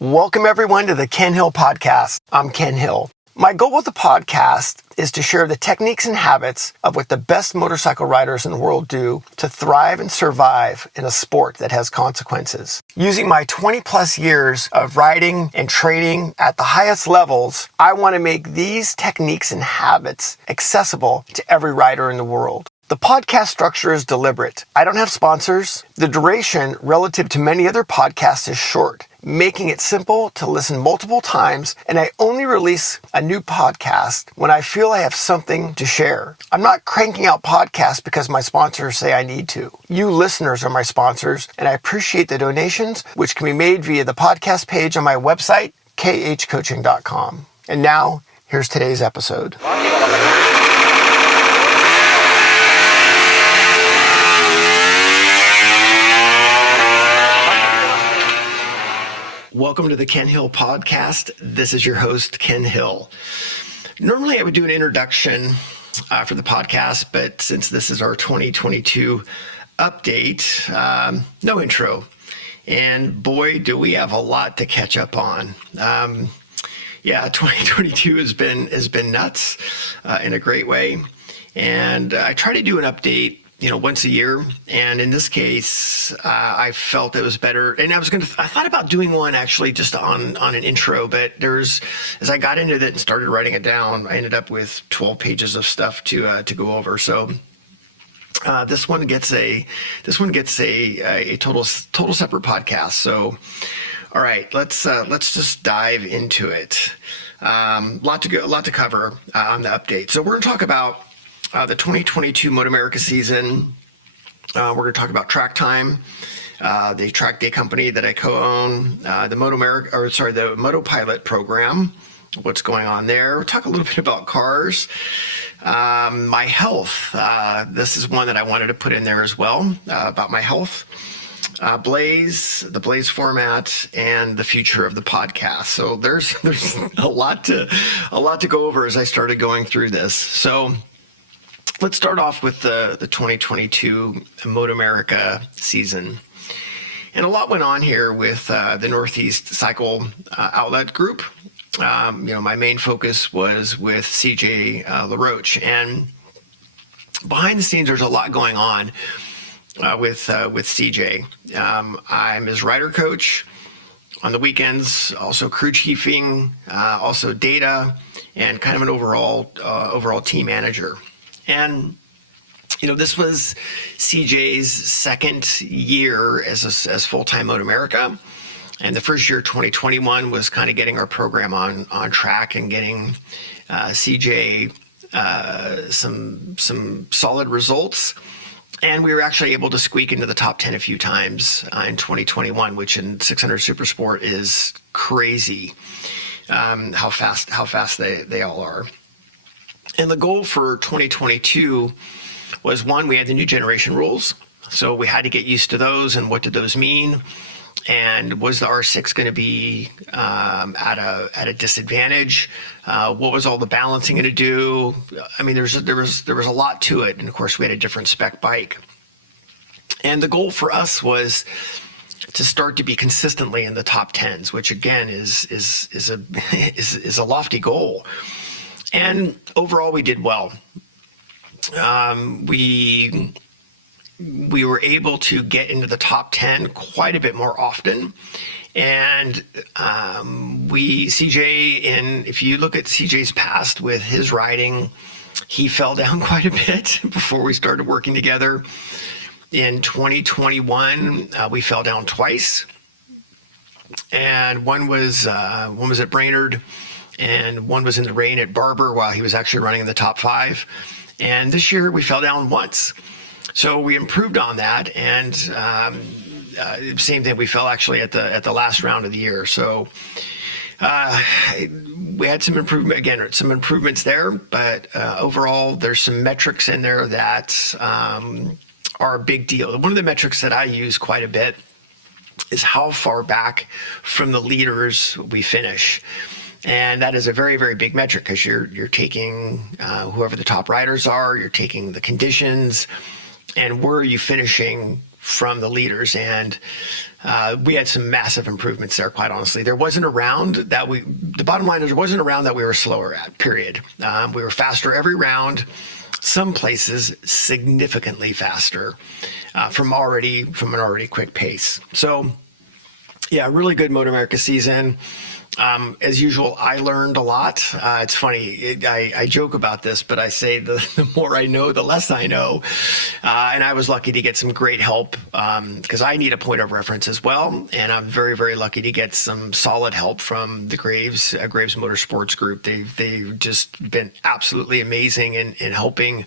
Welcome everyone to the Ken Hill Podcast. I'm Ken Hill. My goal with the podcast is to share the techniques and habits of what the best motorcycle riders in the world do to thrive and survive in a sport that has consequences. Using my 20 plus years of riding and training at the highest levels, I want to make these techniques and habits accessible to every rider in the world. The podcast structure is deliberate. I don't have sponsors. The duration relative to many other podcasts is short, making it simple to listen multiple times, and I only release a new podcast when I feel I have something to share. I'm not cranking out podcasts because my sponsors say I need to. You listeners are my sponsors, and I appreciate the donations, which can be made via the podcast page on my website, khcoaching.com. And now, here's today's episode. Welcome to the Ken Hill Podcast. This is your host, Ken Hill. Normally I would do an introduction for the podcast, but since this is our 2022 update, no intro. And boy, do we have a lot to catch up on. 2022 has been nuts in a great way. And I try to do an update once a year. And in this case, I felt it was better. And I thought about doing one actually just on an intro, but as I got into it and started writing it down, I ended up with 12 pages of stuff to go over. So this one gets a total separate podcast. So, all right, let's just dive into it. Lot to cover on the update. So we're going to talk about the 2022 Moto America season. We're going to talk about Track Time, the track day company that I co-own, the Moto Pilot program, what's going on there. We'll talk a little bit about cars, my health. This is one that I wanted to put in there as well, about my health. The Blaze format, and the future of the podcast. So there's a lot to go over as I started going through this. So let's start off with the 2022 Moto America season. And a lot went on here with the Northeast Cycle Outlet Group. My main focus was with CJ LaRoche. And behind the scenes, there's a lot going on with CJ. I'm his rider coach on the weekends, also crew chiefing, also data, and kind of an overall team manager. And this was CJ's second year as full-time Moto America, and the first year, 2021, was kind of getting our program on track and getting CJ some solid results. And we were actually able to squeak into the top 10 a few times in 2021, which in 600 Supersport is crazy. How fast they all are. And the goal for 2022 was, one, we had the new generation rules. So we had to get used to those and what did those mean? And was the R6 going to be at a disadvantage? What was all the balancing going to do? I mean, there was a lot to it. And of course, we had a different spec bike. And the goal for us was to start to be consistently in the top 10s, which again is a lofty goal. And overall, we did well. We were able to get into the top 10 quite a bit more often. And if you look at CJ's past with his riding, he fell down quite a bit before we started working together. In 2021, we fell down twice. And one was at Brainerd, and one was in the rain at Barber while he was actually running in the top 5. And this year we fell down once. So we improved on that. And same thing, we fell actually at the last round of the year. So we had some improvements there, but overall there's some metrics in there that are a big deal. One of the metrics that I use quite a bit is how far back from the leaders we finish. And that is a very, very big metric because you're taking whoever the top riders are, you're taking the conditions, and where are you finishing from the leaders. And we had some massive improvements there, quite honestly. There wasn't a round that the bottom line is there wasn't a round that we were slower at, period. We were faster every round, some places significantly faster from an already quick pace. So yeah, really good Moto America season. As usual, I learned a lot. It's funny, I joke about this, but I say the more I know, the less I know. And I was lucky to get some great help because I need a point of reference as well. And I'm very, very lucky to get some solid help from the Graves Motorsports Group. They've just been absolutely amazing in helping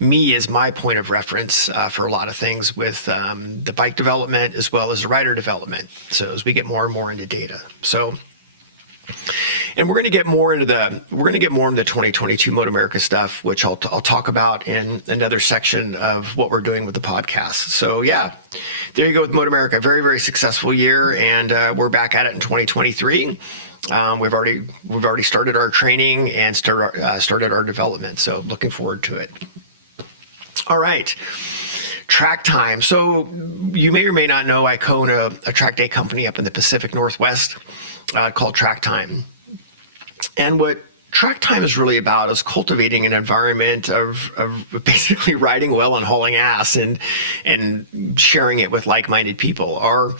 me as my point of reference for a lot of things with the bike development as well as the rider development. So as we get more and more into data. And we're going to get more into the 2022 Moto America stuff, which I'll talk about in another section of what we're doing with the podcast. So yeah, there you go with Moto America. Very, very successful year, and we're back at it in 2023. We've already started our training and started our development. So looking forward to it. All right. Track time. So you may or may not know I co-own a track day company up in the Pacific Northwest called Track Time. And what Track Time is really about is cultivating an environment of basically riding well and hauling ass and sharing it with like-minded people. Our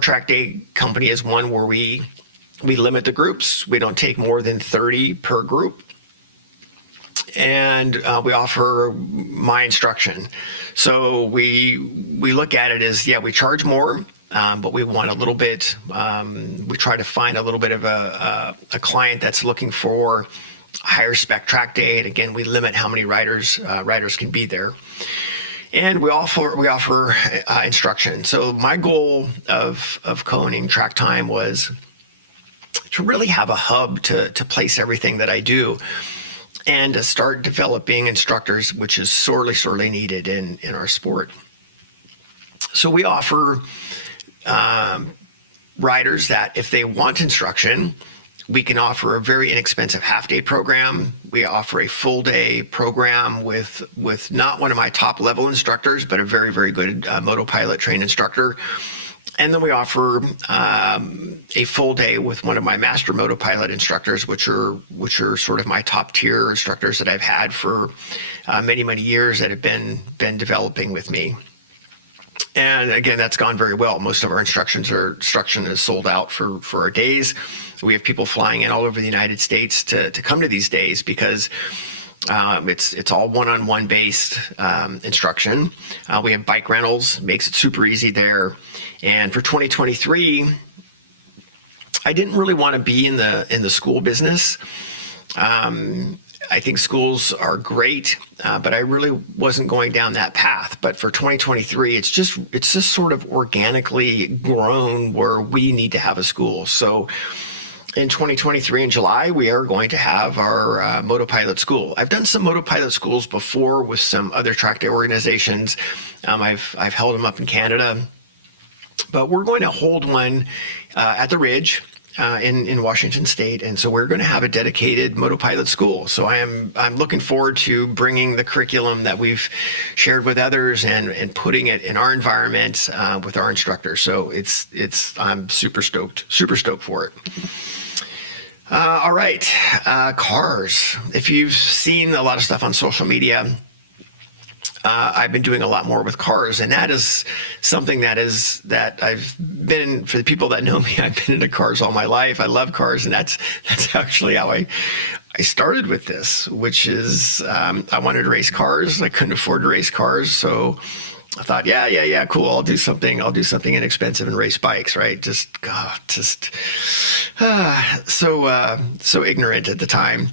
track day company is one where we limit the groups. We don't take more than 30 per group. And we offer my instruction. So we look at it as, yeah, we charge more, but we want a little bit, we try to find a little bit of a client that's looking for higher spec track day. And again, we limit how many riders can be there. And we offer instruction. So my goal of co-owning Track Time was to really have a hub to place everything that I do, and to start developing instructors, which is sorely needed in our sport. So we offer riders that if they want instruction, we can offer a very inexpensive half-day program. We offer a full-day program with not one of my top-level instructors, but a very, very good motopilot trained instructor. And then we offer a full day with one of my master motopilot instructors, which are sort of my top tier instructors that I've had for many years that have been developing with me. And again, that's gone very well. Most of our instruction is sold out for our days. We have people flying in all over the United States to come to these days because it's all one-on-one based instruction. We have bike rentals, makes it super easy there. And for 2023, I didn't really want to be in the school business. I think schools are great, but I really wasn't going down that path. But for 2023, it's just sort of organically grown where we need to have a school. So in 2023 in July, we are going to have our motopilot school. I've done some motopilot schools before with some other track day organizations. I've held them up in Canada, but we're going to hold one at the Ridge in Washington State, and so we're going to have a dedicated motopilot school. So I'm looking forward to bringing the curriculum that we've shared with others and putting it in our environment with our instructors. So I'm super stoked for it. All right, cars. If you've seen a lot of stuff on social media, I've been doing a lot more with cars, and that is something that I've been, for the people that know me, I've been into cars all my life. I love cars, and that's actually how I started with this, which is I wanted to race cars. I couldn't afford to race cars, so I thought, yeah, cool. I'll do something inexpensive and race bikes, right? So ignorant at the time.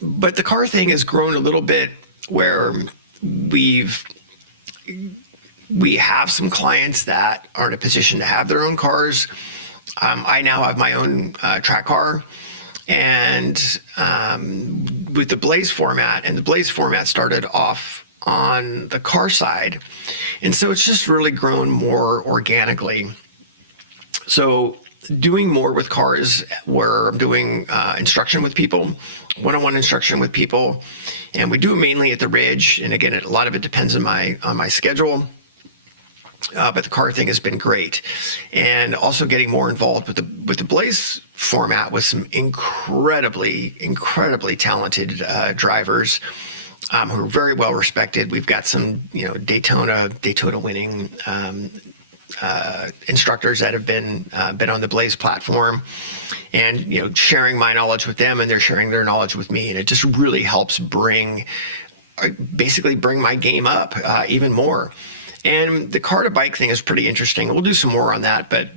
But the car thing has grown a little bit where we have some clients that are in a position to have their own cars. I now have my own track car, and with the Blaze format, and the Blaze format started off on the car side, and so it's just really grown more organically. So doing more with cars, where I'm doing instruction with people, one-on-one instruction with people, and we do it mainly at the Ridge. And again, a lot of it depends on my schedule. But the car thing has been great, and also getting more involved with the Blaze format with some incredibly talented drivers who are very well respected. We've got some Daytona winning instructors that have been on the Blaze platform, and sharing my knowledge with them, and they're sharing their knowledge with me, and it just really helps basically bring my game up even more. And the car to bike thing is pretty interesting. We'll do some more on that, but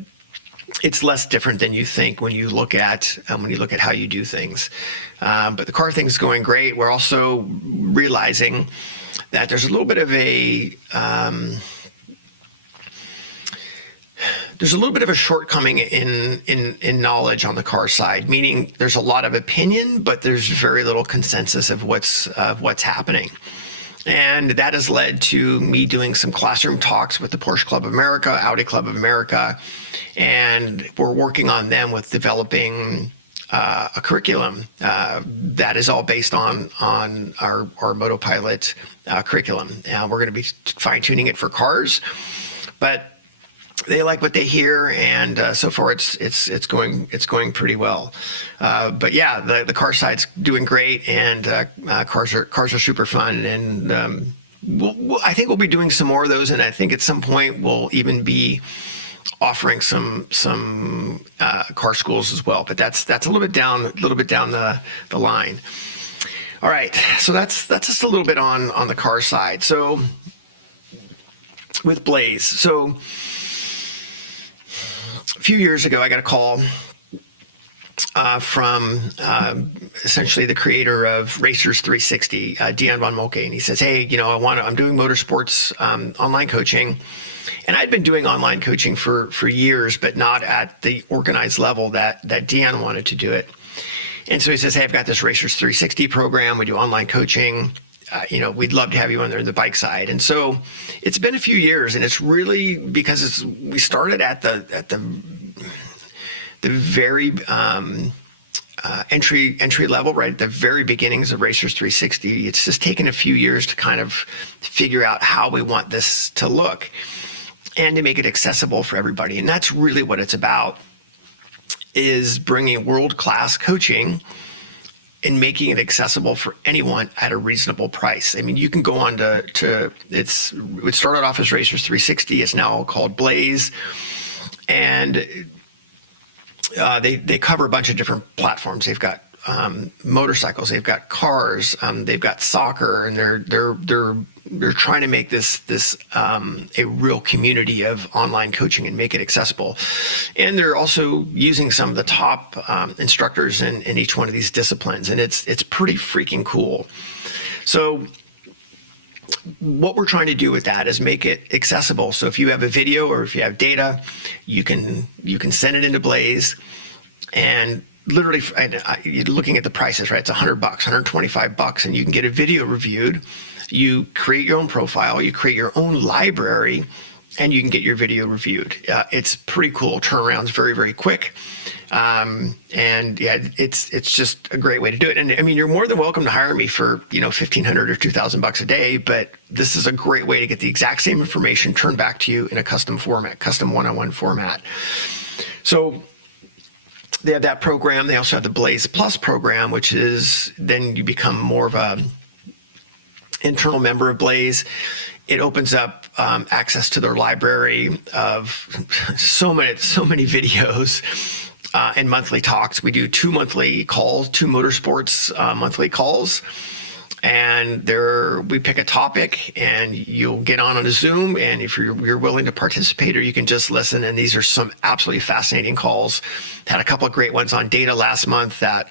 it's less different than you think when you look at how you do things. But the car thing is going great. We're also realizing that there's a little bit of a shortcoming in knowledge on the car side, meaning there's a lot of opinion, but there's very little consensus of what's happening. And that has led to me doing some classroom talks with the Porsche Club of America, Audi Club of America, and we're working on them with developing a curriculum that is all based on our Motopilot curriculum. We're going to be fine-tuning it for cars, but they like what they hear, and so far it's going pretty well. But yeah, the car side's doing great, and cars are super fun, and I think we'll be doing some more of those, and I think at some point we'll even be offering some car schools as well. But that's a little bit down the line. All right, so that's just a little bit on the car side. So with Blaze, so a few years ago, I got a call from essentially the creator of Racers 360, Dion von Molke, and he says, "Hey, I'm doing motorsports online coaching, and I'd been doing online coaching for years, but not at the organized level that Dion wanted to do it." And so he says, "Hey, I've got this Racers 360 program. We do online coaching. We'd love to have you on there on the bike side." And so it's been a few years, and it's really because we started at the very entry level, right at the very beginnings of Racers 360. It's just taken a few years to kind of figure out how we want this to look and to make it accessible for everybody. And that's really what it's about, is bringing world-class coaching and making it accessible for anyone at a reasonable price. I mean, you can go on it started off as Racers 360. It's now called Blaze, and they cover a bunch of different platforms. They've got motorcycles, they've got cars, they've got soccer, and they're trying to make this a real community of online coaching and make it accessible. And they're also using some of the top instructors in each one of these disciplines, and it's pretty freaking cool. So what we're trying to do with that is make it accessible. So if you have a video or if you have data, you can send it into Blaze, and literally, you're looking at the prices, right? It's $100, $125, and you can get a video reviewed. You create your own profile, you create your own library, and you can get your video reviewed. It's pretty cool. Turnaround's very, very quick. And yeah, it's just a great way to do it. And I mean, you're more than welcome to hire me for, $1,500 or $2,000 a day, but this is a great way to get the exact same information turned back to you in a custom format, custom one-on-one format. So they have that program. They also have the Blaze Plus program, which is then you become more of a internal member of Blaze. It opens up access to their library of so many videos and monthly talks. We do 2 monthly calls, 2 motorsports monthly calls, and we pick a topic, and you'll get on a Zoom, and if you're willing to participate, or you can just listen. And these are some absolutely fascinating calls. Had a couple of great ones on data last month that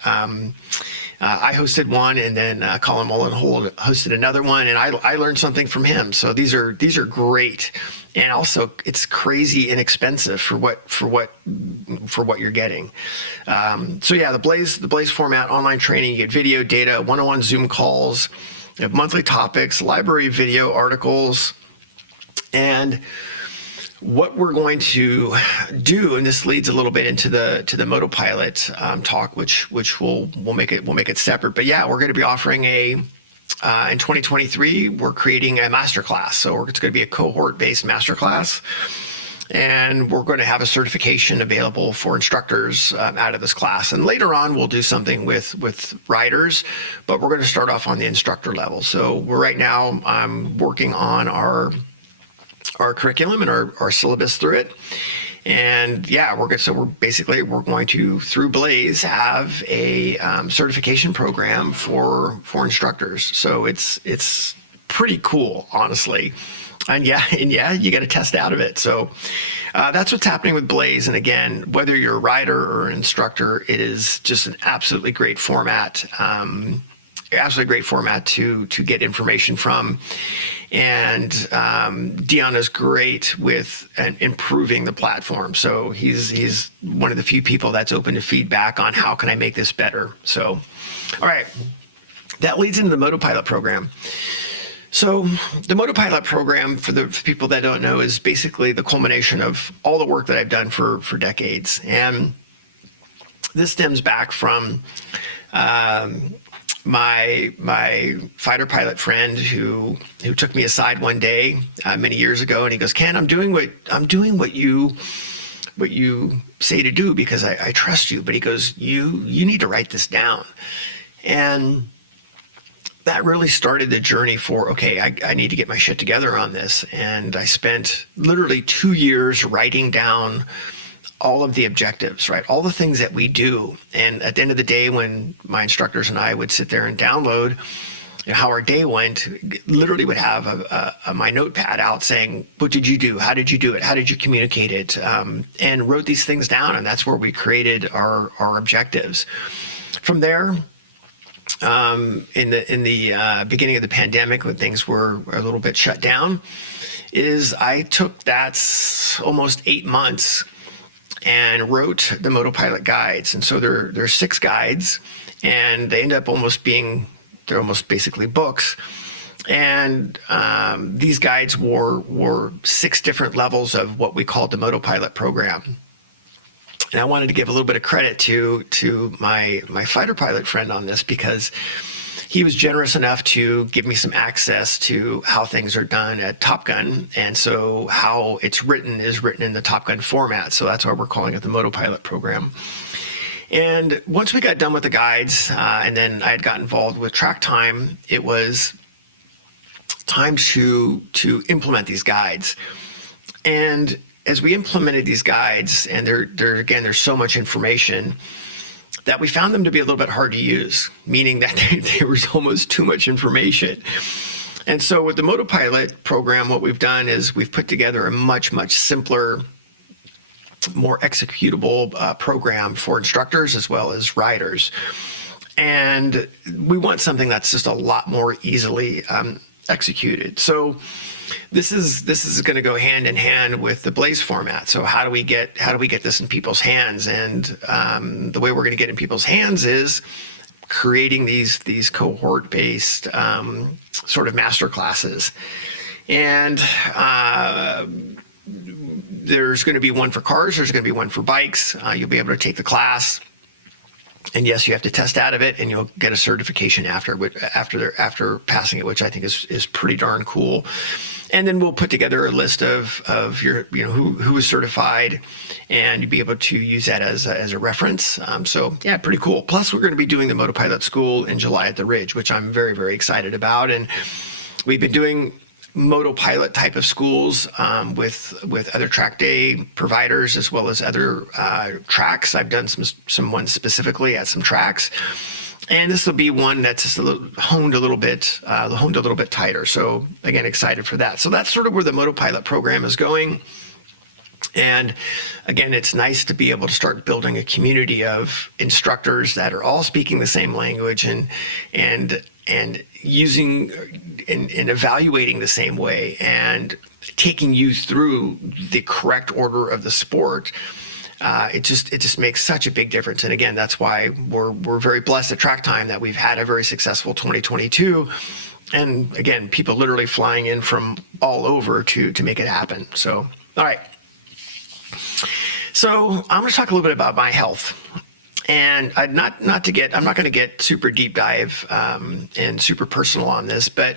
I hosted one, and then Colin Mullen hosted another one, and I learned something from him. So these are great, and also it's crazy inexpensive for what you're getting. So yeah, the Blaze format, online training, you get video, data, one-on-one Zoom calls, you have monthly topics, library video, articles, and what we're going to do, and this leads a little bit into the Motopilot talk, which we'll make it separate. But yeah, we're going to be offering In 2023, we're creating a masterclass. So it's going to be a cohort-based masterclass. And we're going to have a certification available for instructors out of this class. And later on, we'll do something with riders, but we're going to start off on the instructor level. So right now, I'm working on our curriculum and our syllabus through it. And yeah, we're going to, through Blaze, have a certification program for instructors. So it's pretty cool, honestly. And yeah, you got to test out of it. So that's what's happening with Blaze. And again, whether you're a rider or an instructor, it is just an absolutely great format. To get information from. And Dion is great with improving the platform. So he's one of the few people that's open to feedback on how can I make this better. So, all right, that leads into the Motopilot program. So the Motopilot program, for people that don't know, is basically the culmination of all the work that I've done for decades. And this stems back from my fighter pilot friend who took me aside one day many years ago, and he goes, "Ken, I'm doing what you say to do because I trust you." But he goes, "You need to write this down." And that really started the journey for, okay, I need to get my shit together on this. And I spent literally 2 years writing down all of the objectives, right? All the things that we do. And at the end of the day, when my instructors and I would sit there and download how our day went, literally would have my notepad out saying, what did you do? How did you do it? How did you communicate it? And wrote these things down. And that's where we created our objectives. From there, in the beginning of the pandemic, when things were a little bit shut down, I took that almost 8 months and wrote the Motopilot guides. And so there's 6 guides, and they end up they're almost basically books. And these guides were 6 different levels of what we called the Motopilot program. And I wanted to give a little bit of credit to my fighter pilot friend on this, because he was generous enough to give me some access to how things are done at Top Gun. And so how it's written is written in the Top Gun format. So that's why we're calling it the Motopilot program. And once we got done with the guides, and then I had got involved with Track Time, it was time to implement these guides. And as we implemented these guides, and there's so much information, that we found them to be a little bit hard to use, meaning that there was almost too much information. And so with the Motopilot program, what we've done is we've put together a much, much simpler, more executable program for instructors as well as riders. And we want something that's just a lot more easily executed. So this is going to go hand in hand with the Blaze format. So how do we get this in people's hands? And the way we're going to get in people's hands is creating these cohort-based sort of master classes. And there's going to be one for cars. There's going to be one for bikes. You'll be able to take the class. And yes, you have to test out of it, and you'll get a certification after passing it, which I think is pretty darn cool. And then we'll put together a list of your, who is certified, and you'll be able to use that as a reference. So yeah, pretty cool. Plus, we're going to be doing the Motopilot School in July at the Ridge, which I'm very, very excited about. And we've been doing Motopilot type of schools with other track day providers as well as other tracks. I've done some ones specifically at some tracks, and this will be one that's just honed a little bit tighter. So again, excited for that. So that's sort of where the Motopilot program is going. And again, it's nice to be able to start building a community of instructors that are all speaking the same language and using and evaluating the same way and taking you through the correct order of the sport. It just makes such a big difference. And again, that's why we're very blessed at Track Time that we've had a very successful 2022. And again, people literally flying in from all over to make it happen. So, all right. So I'm going to talk a little bit about my health. And I'm not going to get super deep dive and super personal on this, but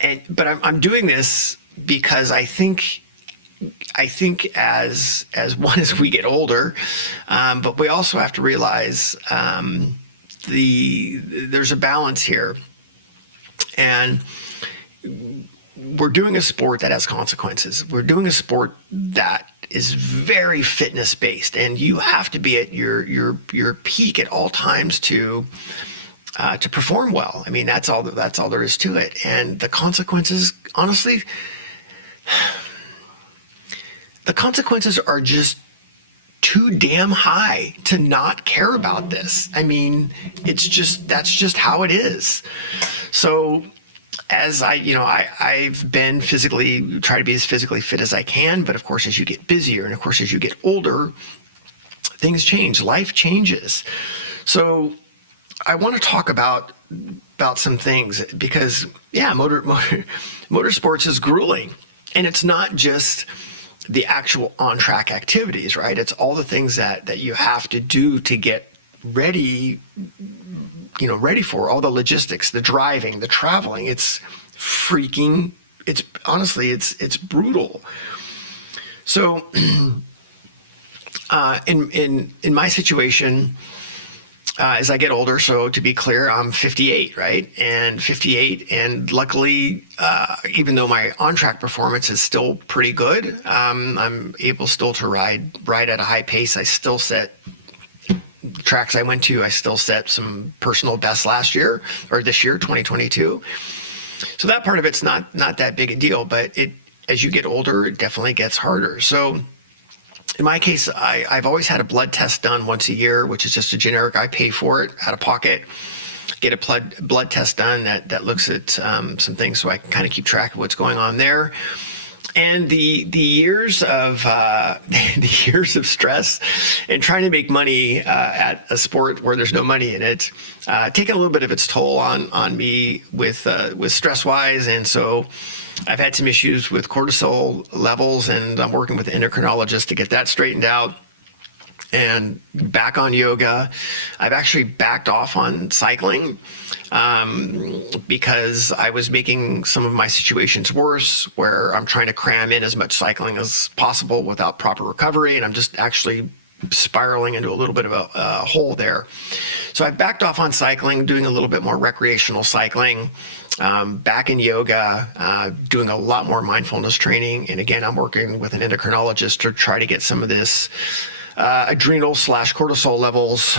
I'm doing this because I think as one as we get older, but we also have to realize there's a balance here, and we're doing a sport that has consequences. We're doing a sport that is very fitness based, and you have to be at your peak at all times to perform well. I mean, that's all there is to it. And the consequences, honestly, the consequences are just too damn high to not care about this. I mean, that's just how it is. So as I've been try to be as physically fit as I can, but of course, as you get busier and of course, as you get older, things change, life changes. So I want to talk about some things because motorsports is grueling, and it's not just the actual on-track activities, right? It's all the things that you have to do to get ready, ready for all the logistics, the driving, the traveling. It's honestly, it's brutal. So, in my situation, as I get older, so to be clear, I'm 58, right? And 58, and luckily, even though my on-track performance is still pretty good, I'm able still to ride at a high pace. I still set tracks I went to. I still set some personal bests last year or this year, 2022. So that part of it's not that big a deal, but as you get older, it definitely gets harder. So in my case, I've always had a blood test done once a year, which is just a generic. I pay for it out of pocket, get a blood test done that looks at some things so I can kind of keep track of what's going on there. And the years of stress and trying to make money at a sport where there's no money in it, taken a little bit of its toll on me with stress wise, and so I've had some issues with cortisol levels, and I'm working with an endocrinologist to get that straightened out. And back on yoga. I've actually backed off on cycling because I was making some of my situations worse, where I'm trying to cram in as much cycling as possible without proper recovery, and I'm just actually spiraling into a little bit of a hole there. So I backed off on cycling, doing a little bit more recreational cycling, back in yoga, doing a lot more mindfulness training. And again, I'm working with an endocrinologist to try to get some of this adrenal/cortisol levels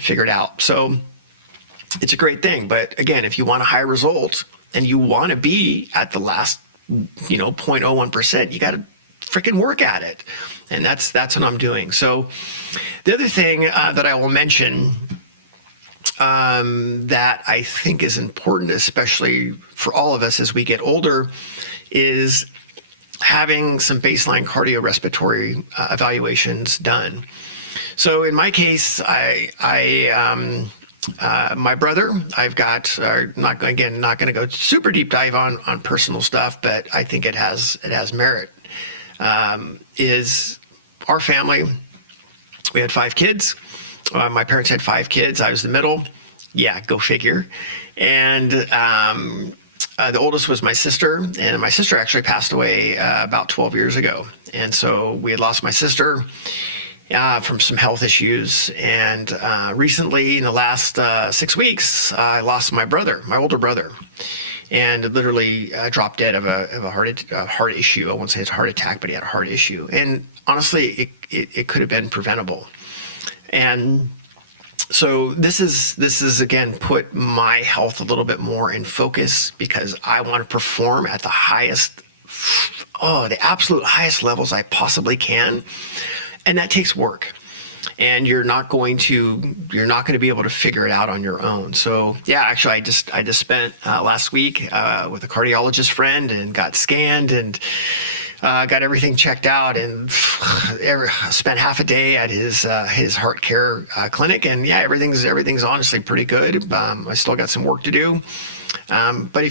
figured out. So it's a great thing. But again, if you want a high result and you want to be at the last, 0.01%, you got to freaking work at it. And that's what I'm doing. So the other thing that I will mention that I think is important, especially for all of us as we get older, is having some baseline cardiorespiratory evaluations done. So in my case, my brother, I've got, not going to go super deep dive on personal stuff, but I think it has merit. Is our family, we had 5 kids. My parents had 5 kids. I was the middle. Yeah, go figure. And the oldest was my sister, and my sister actually passed away about 12 years ago. And so we had lost my sister from some health issues. And recently, in the last 6 weeks, I lost my brother, my older brother, and literally dropped dead of a heart issue. I won't say it's a heart attack, but he had a heart issue. And honestly, it could have been preventable. And so this is again put my health a little bit more in focus, because I want to perform at the absolute highest levels I possibly can, and that takes work. And you're not going to be able to figure it out on your own. So yeah, actually, I just spent last week with a cardiologist friend and got scanned and got everything checked out, and spent half a day at his heart care clinic. And yeah, everything's honestly pretty good. I still got some work to do. But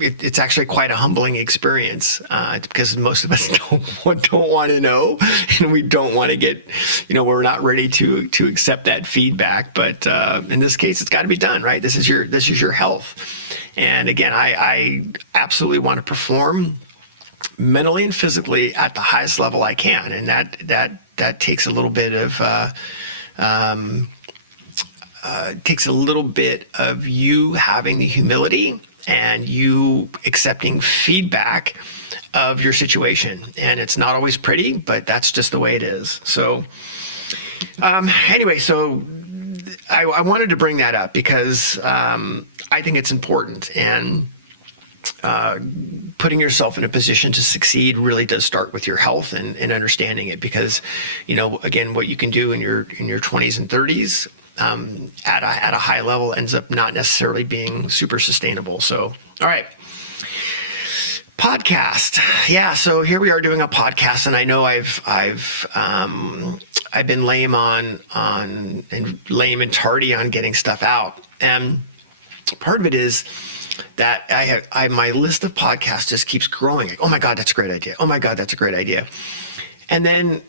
it's actually quite a humbling experience because most of us don't want to know, and we don't want to get, we're not ready to accept that feedback. But in this case, it's got to be done, right? This is your health, and again, I absolutely want to perform mentally and physically at the highest level I can, and that takes a little bit of you having the humility and you accepting feedback of your situation. And it's not always pretty, but that's just the way it is. So anyway, so I wanted to bring that up because I think it's important, and putting yourself in a position to succeed really does start with your health and understanding it, because again, what you can do in your 20s and 30s at a high level ends up not necessarily being super sustainable. So all right, podcast. Yeah, so here we are doing a podcast, and I know I've been lame and tardy on getting stuff out, and part of it is that my list of podcasts just keeps growing. Like, oh my God, that's a great idea. Oh my God, that's a great idea. And then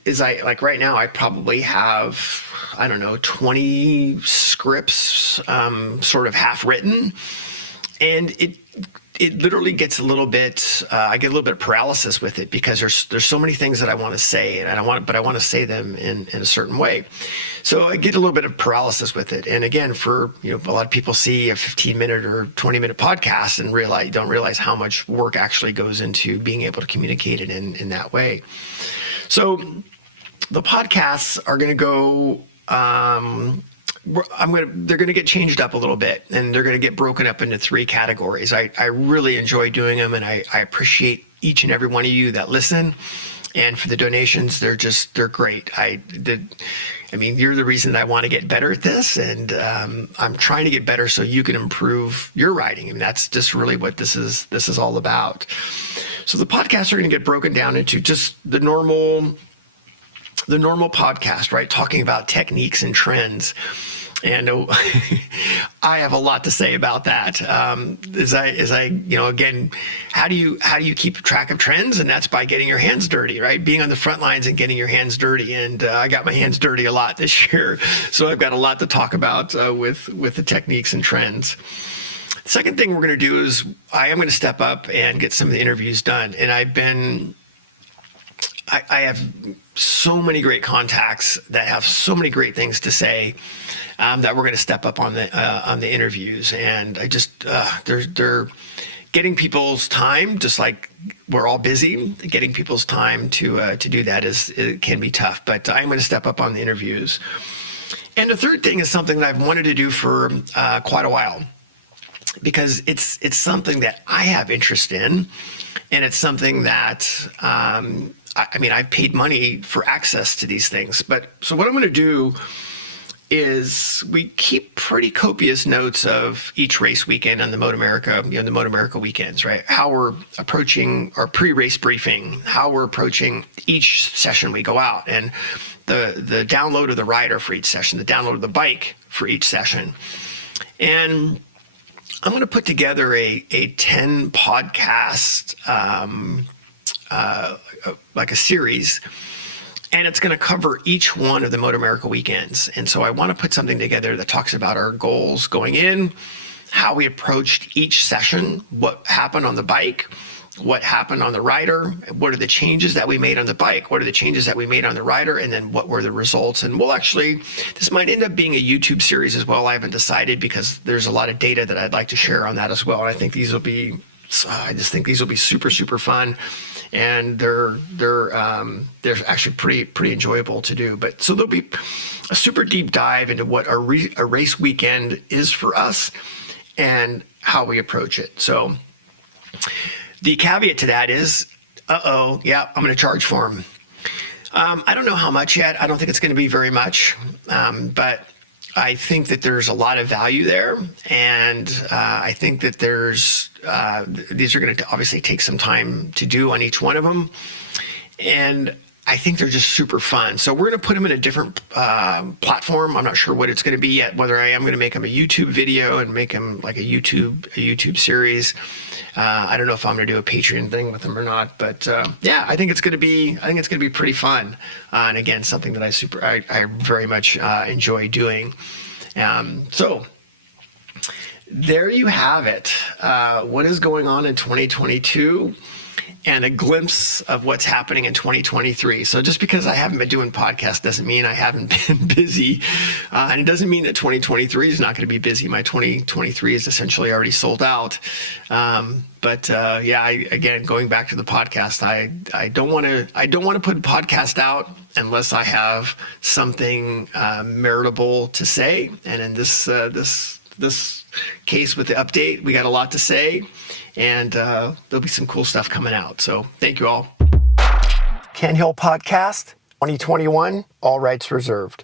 right now, I probably have, 20 scripts, sort of half written. And it literally gets a little bit, I get a little bit of paralysis with it, because there's so many things that I want to say, and I want to say them in a certain way. So I get a little bit of paralysis with it. And again, for, a lot of people see a 15-minute or 20-minute podcast and don't realize how much work actually goes into being able to communicate it in that way. So the podcasts are going to go, they're going to get changed up a little bit, and they're going to get broken up into 3 categories. I really enjoy doing them, and I appreciate each and every one of you that listen. And for the donations, they're great. You're the reason that I want to get better at this, and I'm trying to get better so you can improve your writing. That's just really what this is all about. So the podcasts are going to get broken down into just the normal podcast, right? Talking about techniques and trends. And I have a lot to say about that. Again, how do you keep track of trends? And that's by getting your hands dirty, right? Being on the front lines and getting your hands dirty. And I got my hands dirty a lot this year, so I've got a lot to talk about with the techniques and trends. The second thing we're going to do is I am going to step up and get some of the interviews done. And I have so many great contacts that have so many great things to say, that we're going to step up on the interviews. And I just they're getting people's time, just like we're all busy. Getting people's time to do that it can be tough, but I'm going to step up on the interviews. And the third thing is something that I've wanted to do for quite a while, because it's something that I have interest in, and it's something that I've paid money for access to these things. So what I'm going to do is we keep pretty copious notes of each race weekend on the Moto America, the Moto America weekends, right? How we're approaching our pre-race briefing, how we're approaching each session we go out, and the download of the rider for each session, the download of the bike for each session. And I'm going to put together a 10 podcast, like a series, and it's going to cover each one of the Moto America weekends. And so I want to put something together that talks about our goals going in, how we approached each session, what happened on the bike, what happened on the rider, what are the changes that we made on the bike, what are the changes that we made on the rider, and then what were the results. And this might end up being a YouTube series as well. I haven't decided, because there's a lot of data that I'd like to share on that as well. And I think these will be super, super fun. And they're actually pretty enjoyable to do. But so there'll be a super deep dive into what a race weekend is for us and how we approach it. So the caveat to that is, I'm going to charge for them. I don't know how much yet. I don't think it's going to be very much, but I think that there's a lot of value there, and I think that these are going to obviously take some time to do on each one of them. And I think they're just super fun. So we're going to put them in a different platform. I'm not sure what it's going to be yet, whether I am going to make them a YouTube video and make them like a YouTube series. I don't know if I'm going to do a Patreon thing with them or not, but yeah, I think it's going to be pretty fun. And again, something that I very much enjoy doing. So there you have it. What is going on in 2022? And a glimpse of what's happening in 2023. So just because I haven't been doing podcasts doesn't mean I haven't been busy. And it doesn't mean that 2023 is not going to be busy. My 2023 is essentially already sold out. Again, going back to the podcast, I don't want to put a podcast out unless I have something meritable to say. And in this case with the update, we got a lot to say, and there'll be some cool stuff coming out. So thank you all. Ken Hill Podcast 2021, all rights reserved.